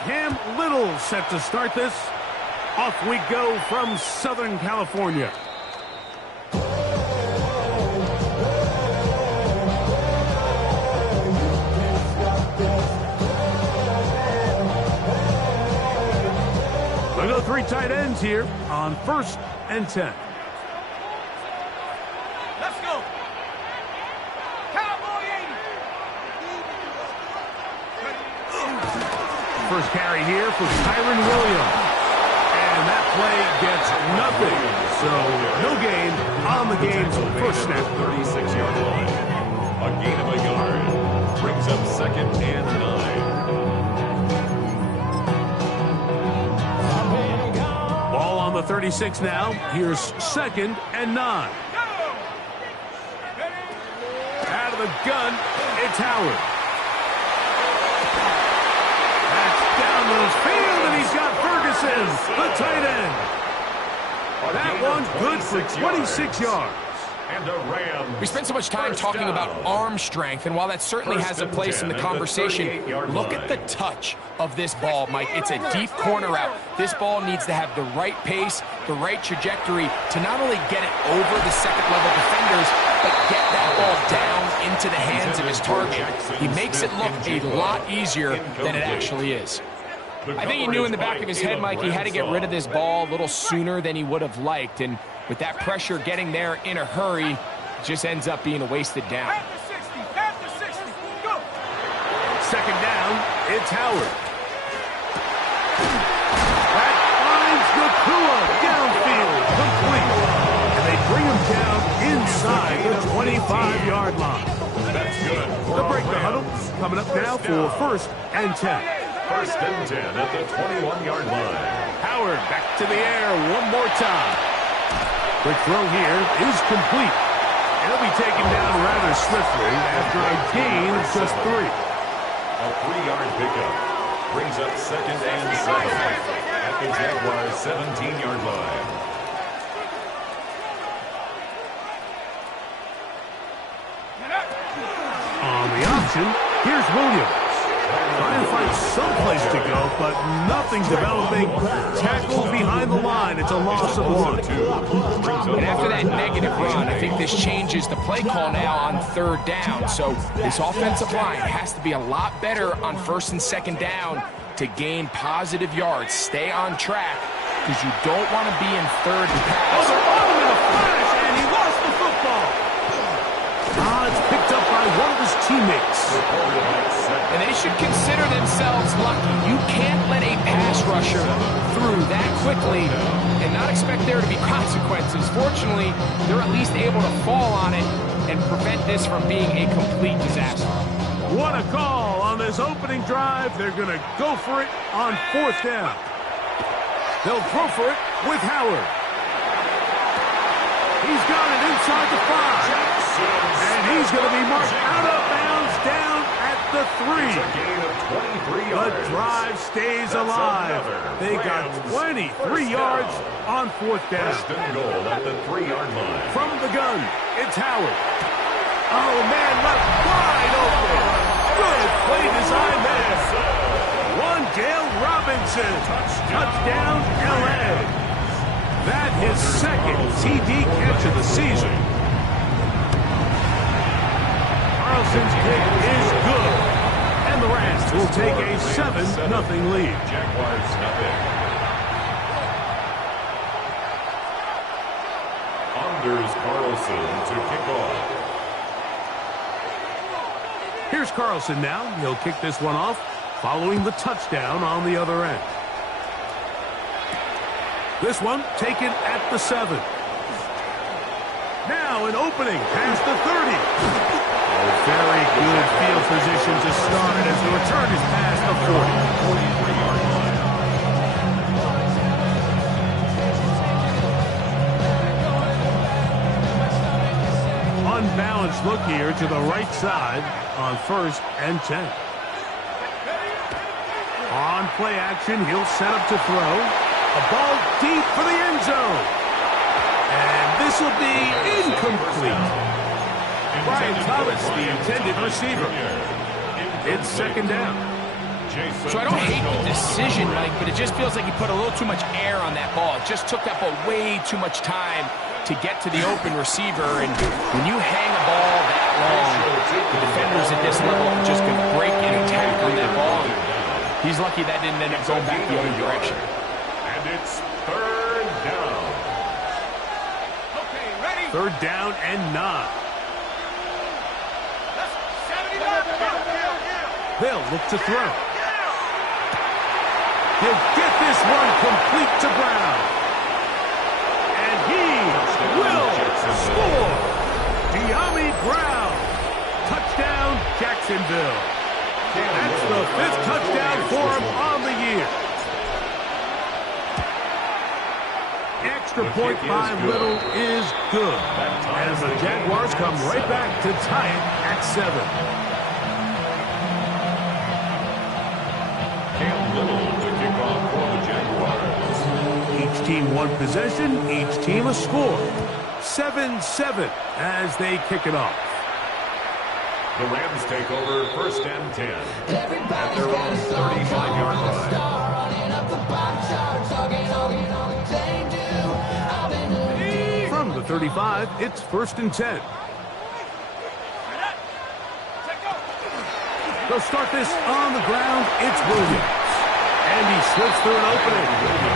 Cam Little set to start this. Off we go from Southern California. We go 3 tight ends here on 1st and 10. Let's go. Cowboy 80. First carry here for Kyren Williams. And that play gets nothing. So no gain on the game's first snap. 36-yard line. A gain of a yard. Brings up 2nd and 9. Ball on the 36 now. Here's 2nd and 9. Out of the gun, it's Howard. Down the field, and he's got Ferguson, the tight end. That one's good for 26 yards. And a Ram. We spent so much time talking about arm strength, and while that certainly has a place in the conversation, look at the touch of this ball, Mike. It's a deep corner route. This ball needs to have the right pace, the right trajectory to not only get it over the second-level defenders, but get that ball down into the hands of his target. He makes it look a lot easier than it actually is. I think he knew in the back of his head, Mike, he had to get rid of this ball a little sooner than he would have liked, and with that pressure getting there in a hurry, it just ends up being a wasted down. After 60, go. 2nd down, it's Howard. That finds Nakua downfield, complete. And they bring him down inside the 25-yard line. That's good. They'll break the huddle. Coming up now for 1st and 10. 1st and 10 at the 21-yard line. Howard back to the air one more time. Quick throw here is complete. He'll be taken down rather swiftly after a gain of just 3. A 3-yard pickup. Brings up 2nd and 7 at the Jaguars' 17-yard line. On the option, here's Williams. Trying to find someplace to go, but nothing developing. Tackle behind the line. It's a loss of 1. And after that negative run, I think this changes the play call now on 3rd down. So this offensive line has to be a lot better on 1st and 2nd down to gain positive yards. Stay on track because you don't want to be in 3rd and pass. Oh, they're on him in a flash, and he lost the football. It's picked up by one of his teammates. And they should consider themselves lucky. You can't let a pass rusher through that quickly and not expect there to be consequences. Fortunately, they're at least able to fall on it and prevent this from being a complete disaster. What a call on this opening drive. They're going to go for it on 4th down. They'll throw for it with Howard. He's got it inside the 5. And he's going to be marked out of bounds down at the 3. The drive stays alive. They got 23 yards on 4th down. First and goal at the 3-yard line. From the gun, it's Howard. Oh, man, left wide open. Good play design there. Wan'Dale Robinson. Touchdown, L.A. That his 2nd TD catch of the season. Carlson's kick is good. And the Rams will take a 7-0 lead. Jaguars nothing. Anders Carlson to kick off. Here's Carlson now. He'll kick this one off following the touchdown on the other end. This one taken at the 7. Now an opening past the 30. Very good field position to start as the return is past the 40. 43-yard line. Unbalanced look here to the right side on 1st and 10. On play action, he'll set up to throw. A ball deep for the end zone. And this will be incomplete. Brian Thomas, the intended receiver. It's 2nd down. So I don't hate the decision, Mike, but it just feels like he put a little too much air on that ball. It just took that ball way too much time to get to the open receiver. And when you hang a ball that long, the defenders at this level are just going to break and attack on that ball. He's lucky that didn't end up going back the other direction. And it's third down. Okay, ready? Third down and 9. Let's 79. They'll look to throw. He'll get this one complete to Brown. And he will score. Dyami Brown. Touchdown, Jacksonville. That's the 5th touchdown for him on the year. Extra point by Little is good. And the Jaguars come right back to tie it at 7. Cam Little to kick off for the Jaguars. Each team one possession, each team a score. 7-7 as they kick it off. The Rams take over first and 10 at their own 35-yard line. From the 35, it's first and 10. They'll start this on the ground. It's Williams. And he slips through an opening.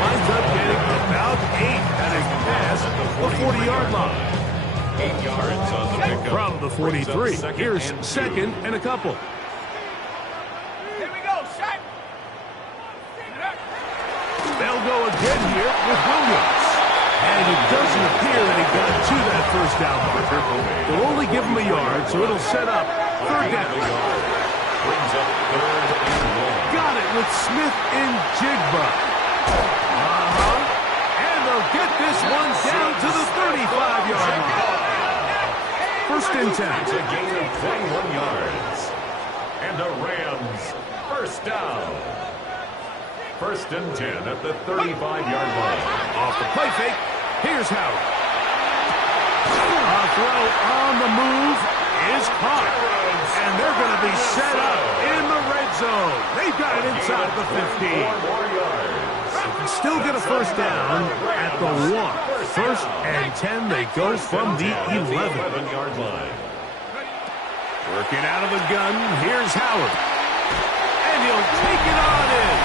Winds up getting about 8 at his pass the 40-yard line. 8 yards on the pickup. From the 43, here's second and a couple. Here we go, Shaq. They'll go again here with Williams. And it doesn't appear that he got to that first down marker. They'll only give him a yard, so it'll set up third down. Brings up third and 1. Got it with Smith and Jigba. And they'll get this one down to the 35-yard line. First and 10. It's a gain of 21 yards. And the Rams first down. First and 10 at the 35-yard line. Off the play fake, here's Howard. A throw on the move is caught. And they're going to be set up in the red zone. They've got it inside the 15. 4 more yards. They can still get a first down at the 1. First and 10, they go from the 11-yard line. Working out of the gun, here's Howard. And he'll take it on in.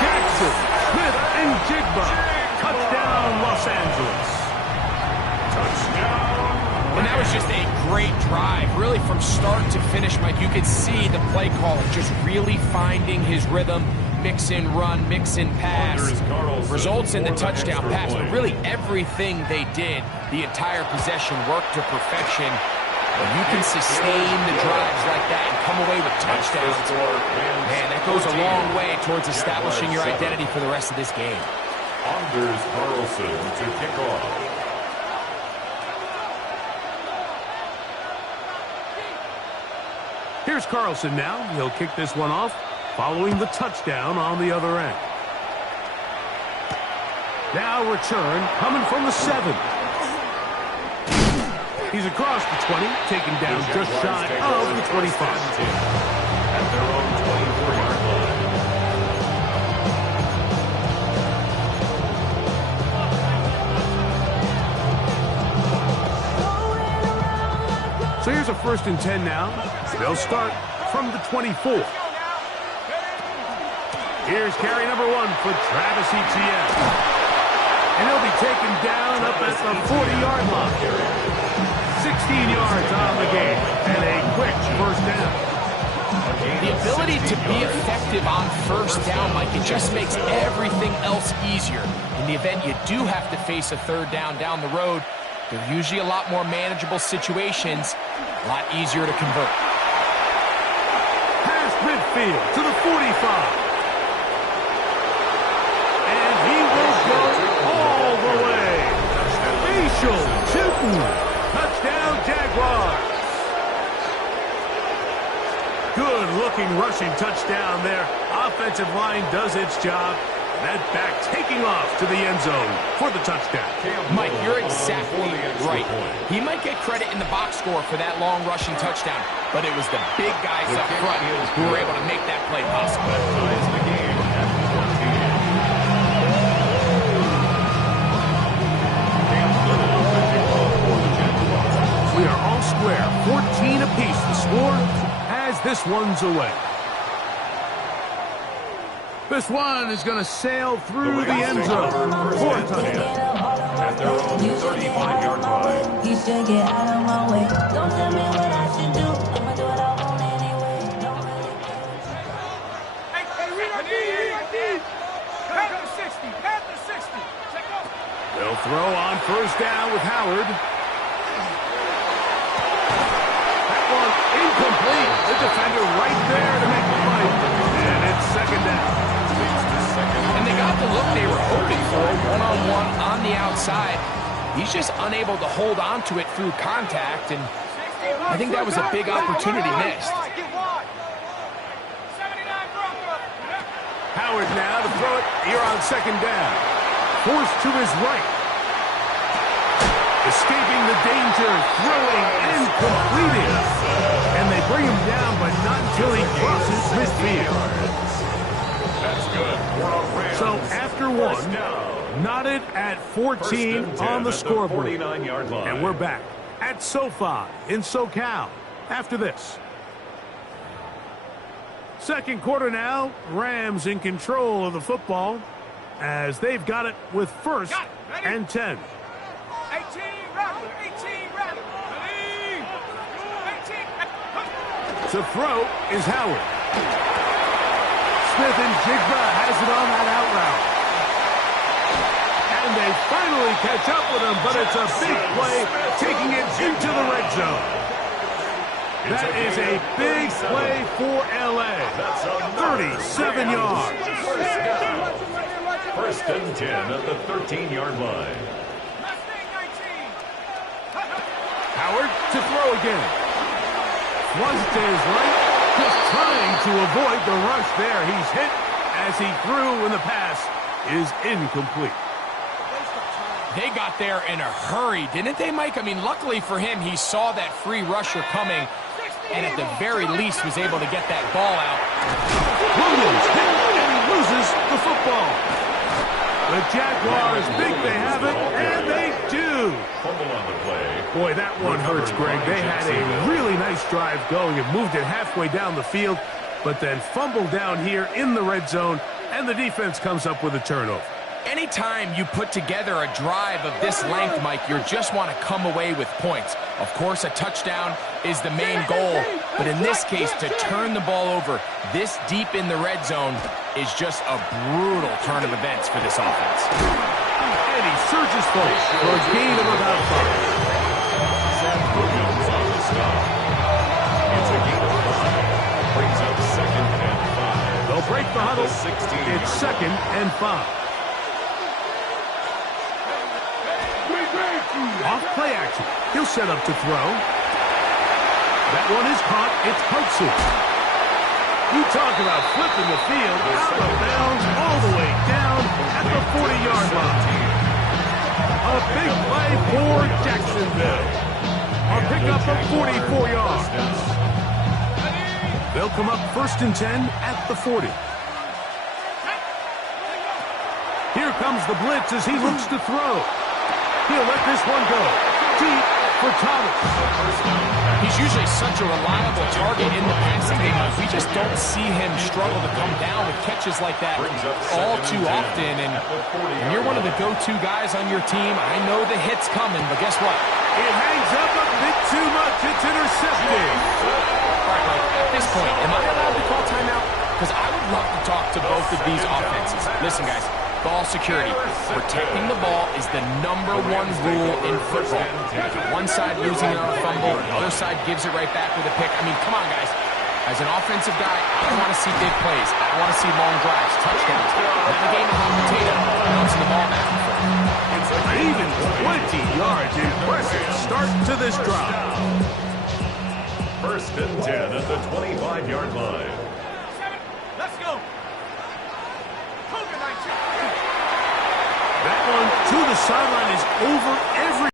Jackson, Smith, and Jigba. Touchdown, Los Angeles. Touchdown. And that was just a great drive. Really, from start to finish, Mike, you could see the play caller just really finding his rhythm. Mix in run, mix in pass. Results in the touchdown pass. But really, everything they did, the entire possession, worked to perfection. When you can sustain the drives like that and come away with touchdowns, man, that goes a long way towards establishing your identity for the rest of this game. Anders Carlson to kick off. Here's Carlson now. He'll kick this one off, following the touchdown on the other end. Now return, coming from the 7. He's across the 20, taken down just shy of the 25. At their own 24-yard line. So here's a first and 10 now. They'll start from the 24. Here's carry number 1 for Travis Etienne. And he'll be taken down up at the 40-yard line. 16 yards on the game, and a quick first down. The ability to be effective on first down, Mike, it just makes everything else easier. In the event you do have to face a third down the road, they're usually a lot more manageable situations, a lot easier to convert. Past midfield to the 45. And he will go all the way. Facial shooting. Touchdown, Jaguars. Good-looking rushing touchdown there. Offensive line does its job. That back taking off to the end zone for the touchdown. Mike, you're exactly right. He might get credit in the box score for that long rushing touchdown, but it was the big guys up front who were able to make that play possible. We are all square, 14 apiece the score as this one's away. This one is going to sail through the end zone for a touchdown. At their own 35-yard line. You should get out of my way. Don't tell me what I should do. I'ma do what I want anyway. Don't really care what you do. Panther 60. Panther 60. Check up. They'll throw on first down with Howard. That one incomplete. The defender right there to make the play. And it's second down. And they got the look they were hoping for, one-on-one on the outside. He's just unable to hold on to it through contact, and I think that was a big opportunity missed. Howard now to throw it here on second down. Forced to his right. Escaping the danger, throwing and completing. And they bring him down, but not until he crosses midfield. That's good. So after one, knotted at 14 on the scoreboard. And we're back at SoFi in SoCal after this. Second quarter now, Rams in control of the football as they've got it with first and 10. 18 Rattler. 18 Rattler. 18. To throw is Howard. Smith and Jigba has it on that out route. And they finally catch up with him, but it's a big play, taking it into the red zone. That is a big play for L.A. 37 yards. First and 10 at the 13-yard line. Howard to throw again. Once to his right. Just trying to avoid the rush there. He's hit as he threw, and the pass is incomplete. They got there in a hurry, didn't they, Mike? I mean, luckily for him, he saw that free rusher coming, and at the very least was able to get that ball out. Williams hit, and he loses the football. The Jaguars think they have it, and they do. Fumble on the play. Boy, that one hurts, Greg. They had a really nice drive going and moved it halfway down the field, but then fumbled down here in the red zone, and the defense comes up with a turnover. Anytime you put together a drive of this length, Mike, you just want to come away with points. Of course, a touchdown is the main goal, but in this case, to turn the ball over this deep in the red zone is just a brutal turn of events for this offense. And he surges forward for a gain of about 5. Williams on the stop. It's a gain of 5. Brings up second and 5. They'll break the huddle. It's second and 5. Off play action. He'll set up to throw. That one is caught. It's Hudson. You talk about flipping the field out of bounds all the way down at the 40-yard line. A big play for Jacksonville. A pickup of 44 yards. They'll come up first and 10 at the 40. Here comes the blitz as he looks to throw. He'll let this one go. Deep for Thomas. He's usually such a reliable target in the passing game. We just don't see him struggle to come down with catches like that all too often. And you're one of the go-to guys on your team. I know the hit's coming, but guess what? It hangs up a bit too much. It's intercepted. All right, Mike, at this point, am I allowed to call timeout? Because I would love to talk to both of these offenses. Listen, guys. Ball security. Protecting the ball is the #1 rule in football. If one side losing it on a fumble, the other side gives it right back with a pick. I mean, come on, guys. As an offensive guy, I want to see big plays. I want to see long drives, touchdowns. Not a game of hot potato, bouncing the ball back and forth. Even 20 yards. Impressive start to this drive. First and 10 at the 25-yard line. Let's go. Cougar 19. one to the sideline is over every